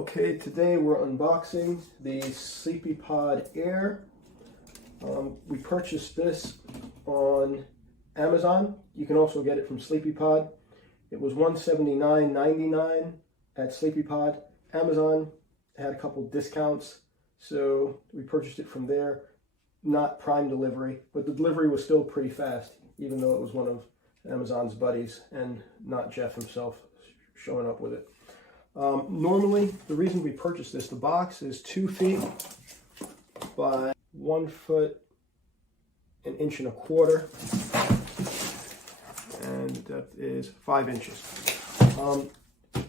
Okay, today we're unboxing the Sleepypod Air. We purchased this on Amazon. You can also get it from Sleepypod. It was $179.99 at Sleepypod. Amazon had a couple discounts, so we purchased it from there. Not prime delivery, but the delivery was still pretty fast, even though it was one of Amazon's buddies and not Jeff himself showing up with it. Normally, the reason we purchased this, the box is 2 feet by 1 foot, 1.25 inches, and that is 5 inches.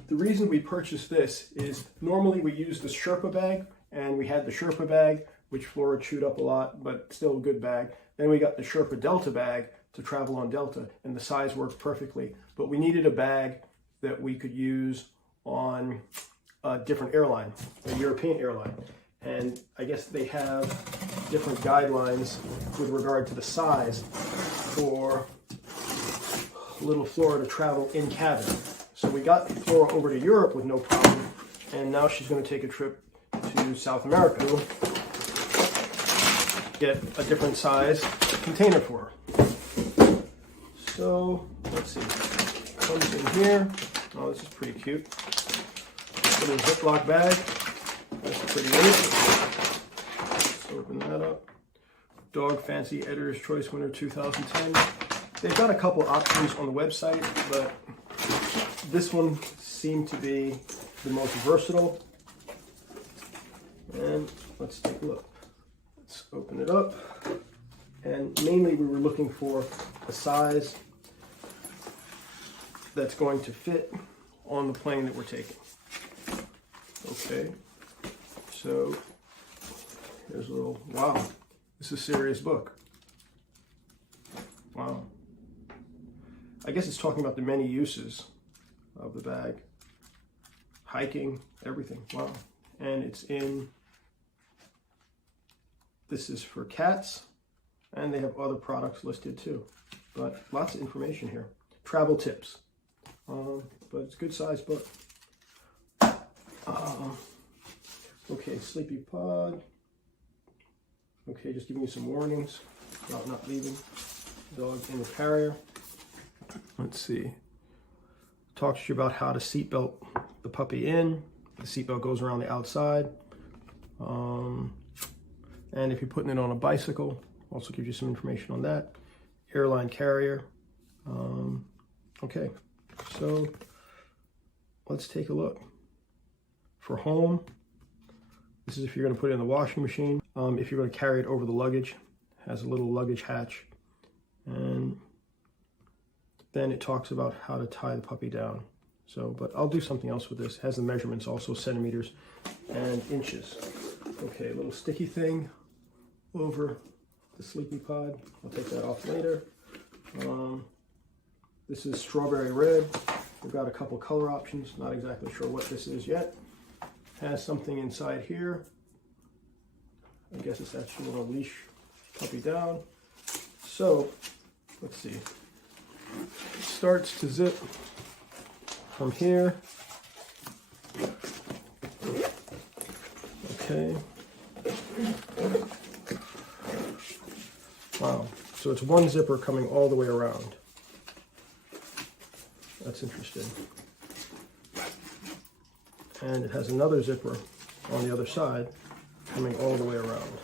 The reason we purchased this is normally we use the Sherpa bag, and we had the Sherpa bag, which Flora chewed up a lot, but still a good bag. Then we got the Sherpa Delta bag to travel on Delta, and the size worked perfectly. But we needed a bag that we could use on a different airline, a European airline. And I guess they have different guidelines with regard to the size for little Flora to travel in cabin. So we got Flora over to Europe with no problem, and now she's going to take a trip to South America. Get a different size container for her. So let's see, comes in here. Oh, this is pretty cute. Little Ziploc bag. That's pretty neat. Let's open that up. Dog Fancy Editor's Choice Winner 2010. They've got a couple options on the website, but this one seemed to be the most versatile. And let's take a look. Let's open it up. And mainly we were looking for a size that's going to fit on the plane that we're taking. Okay, so here's a little, wow, this is a serious book. Wow. I guess it's talking about the many uses of the bag. Hiking, everything, wow. And it's in, this is for cats, and they have other products listed too. But lots of information here. Travel tips. But it's a good sized book. Okay, Sleepypod. Okay, just giving you some warnings about not leaving dog in the carrier. Let's see. Talks to you about how to seatbelt the puppy in. The seatbelt goes around the outside. And if you're putting it on a bicycle, also gives you some information on that. Airline carrier. Okay, so let's take a look. For home, this is if you're going to put it in the washing machine. If you're going to carry it over the luggage, it has a little luggage hatch. And then it talks about how to tie the puppy down. So, but I'll do something else with this. It has the measurements also, centimeters and inches. Okay, a little sticky thing over the Sleepypod. I'll take that off later. This is strawberry red. We've got a couple color options. Not exactly sure what this is yet. Has something inside here. I guess it's actually going to leash puppy down. So, let's see. It starts to zip from here. Okay. Wow. So it's one zipper coming all the way around. That's interesting. And it has another zipper on the other side coming all the way around.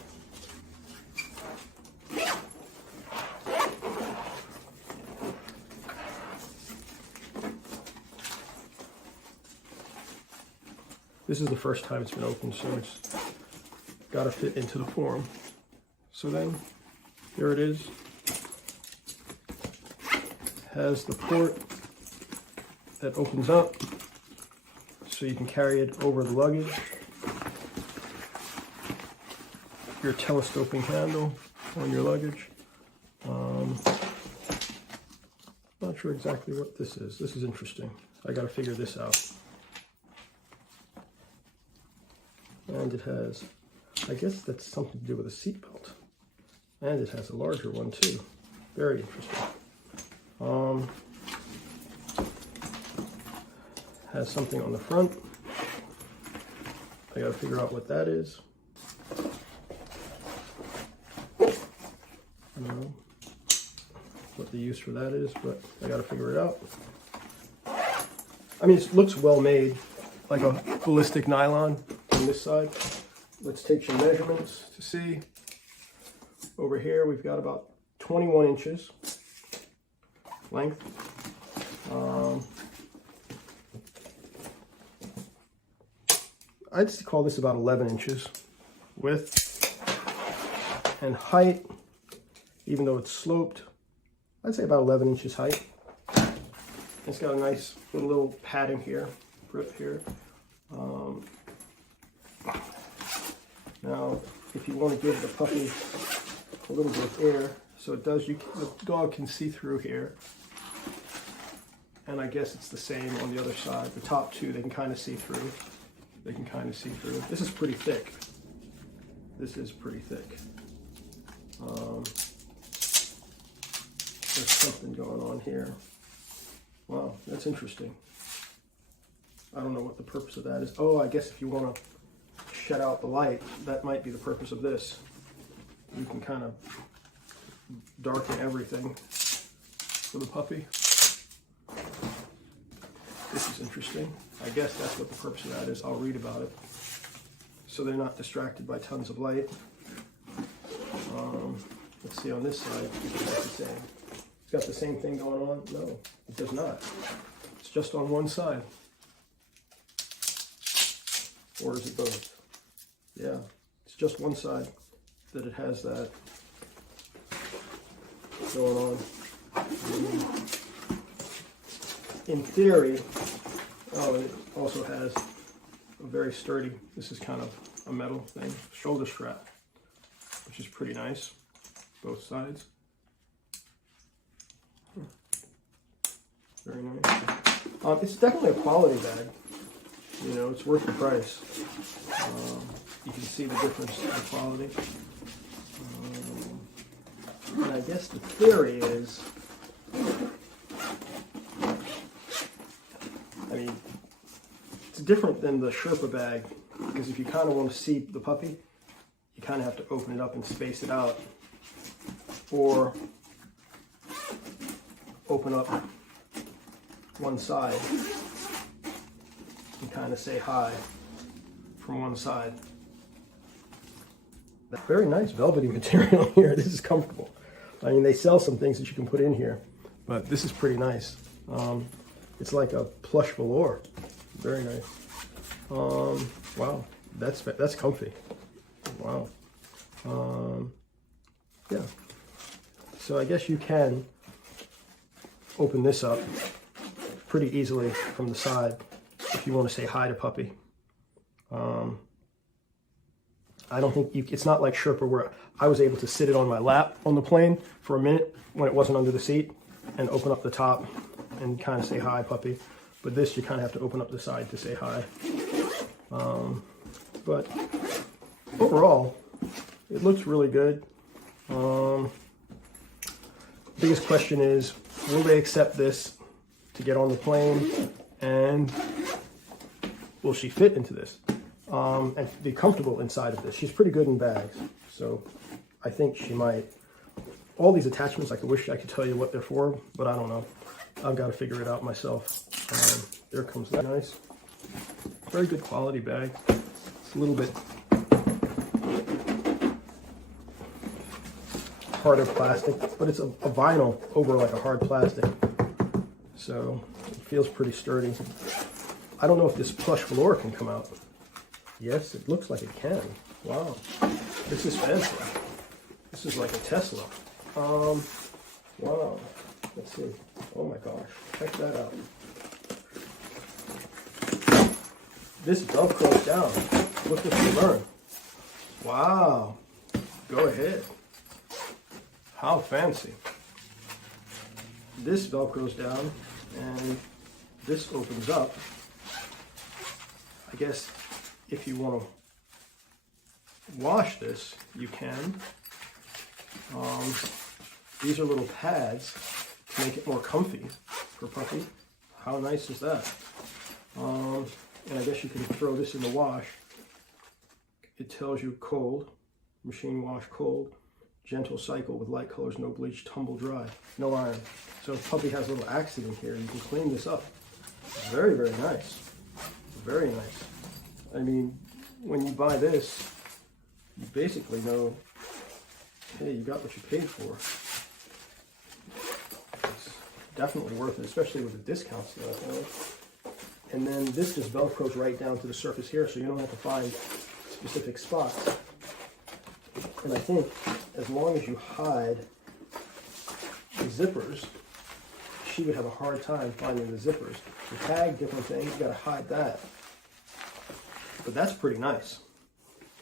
This is the first time it's been opened, so it's got to fit into the form. So then, here it is. Has the port that opens up so you can carry it over the luggage. Your telescoping handle on your luggage. Not sure exactly what this is. This is interesting. I got to figure this out. And it has, I guess that's something to do with a seatbelt. And it has a larger one too. Very interesting. Has something on the front I gotta figure out what that is. I don't know what the use for that is, but I gotta figure it out. I mean, it looks well made, like a ballistic nylon on this side. Let's take some measurements to see. Over here, we've got about 21 inches length. I'd call this about 11 inches width. And height, even though it's sloped, I'd say about 11 inches height. It's got a nice little padding here, grip here. Now, if you want to give the puppy a little bit of air, so it does, the dog can see through here. And I guess it's the same on the other side. The top two, they can kind of see through. They can kind of see through. This is pretty thick. This is pretty thick. There's something going on here. Wow, that's interesting. I don't know what the purpose of that is. Oh, I guess if you want to shut out the light, that might be the purpose of this. You can kind of darken everything for the puppy. This is interesting. I guess that's what the purpose of that is. I'll read about it. So they're not distracted by tons of light. Let's see on this side. It's the same. It's got the same thing going on? No, it does not. It's just on one side. Or is it both? Yeah, it's just one side that it has that going on. In theory, oh, it also has a very sturdy, this is kind of a metal thing, shoulder strap, which is pretty nice, both sides. Very nice. It's definitely a quality bag. You know, it's worth the price. You can see the difference in quality. And I guess the theory is, I mean, it's different than the Sherpa bag, because if you kind of want to see the puppy, you kind of have to open it up and space it out, or open up one side and kind of say hi from one side. Very nice velvety material here. This is comfortable. I mean, they sell some things that you can put in here, but this is pretty nice. It's like a plush velour. Very nice. Wow, that's comfy. Wow. Yeah. So I guess you can open this up pretty easily from the side if you want to say hi to puppy. I don't think it's not like Sherpa where I was able to sit it on my lap on the plane for a minute when it wasn't under the seat and open up the top and kind of say hi puppy. But this, you kind of have to open up the side to say hi. But overall, it looks really good. Biggest question is, will they accept this to get on the plane, and will she fit into this and be comfortable inside of this? She's pretty good in bags, so I think she might. All these attachments, I wish I could tell you what they're for, but I don't know. I've got to figure it out myself. There comes that. Nice, very good quality bag. It's a little bit harder plastic, but it's a vinyl over like a hard plastic, so it feels pretty sturdy. I don't know if this plush velour can come out. Yes, it looks like it can. Wow, this is fancy. This is like a Tesla. Wow, let's see. Oh my gosh, check that out. This velcros down. Look what you learn. Wow, go ahead. How fancy. This velcros down and this opens up. I guess if you want to wash this, you can. These are little pads to make it more comfy for puppy. How nice is that? And I guess you can throw this in the wash it tells you cold, machine wash cold, gentle cycle with light colors, no bleach, tumble dry, no iron. So if puppy has a little accident here, you can clean this up. Very, very nice. Very nice. I mean, when you buy this, you basically know, hey, you got what you paid for. It's definitely worth it, especially with the discounts stuff. And then this just Velcros right down to the surface here, so you don't have to find specific spots. And I think as long as you hide the zippers, she would have a hard time finding the zippers. The tag, different thing, you gotta hide that. But that's pretty nice.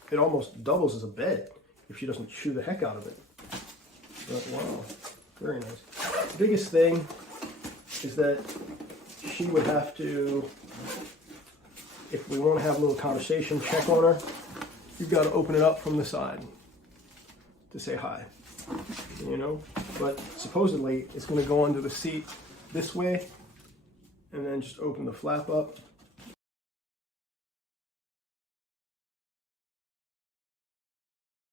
It almost doubles as a bed if she doesn't chew the heck out of it. But wow, very nice. The biggest thing is that she would have to, if we want to have a little conversation, check on her, you've got to open it up from the side to say hi, you know? But supposedly it's going to go under the seat this way and then just open the flap up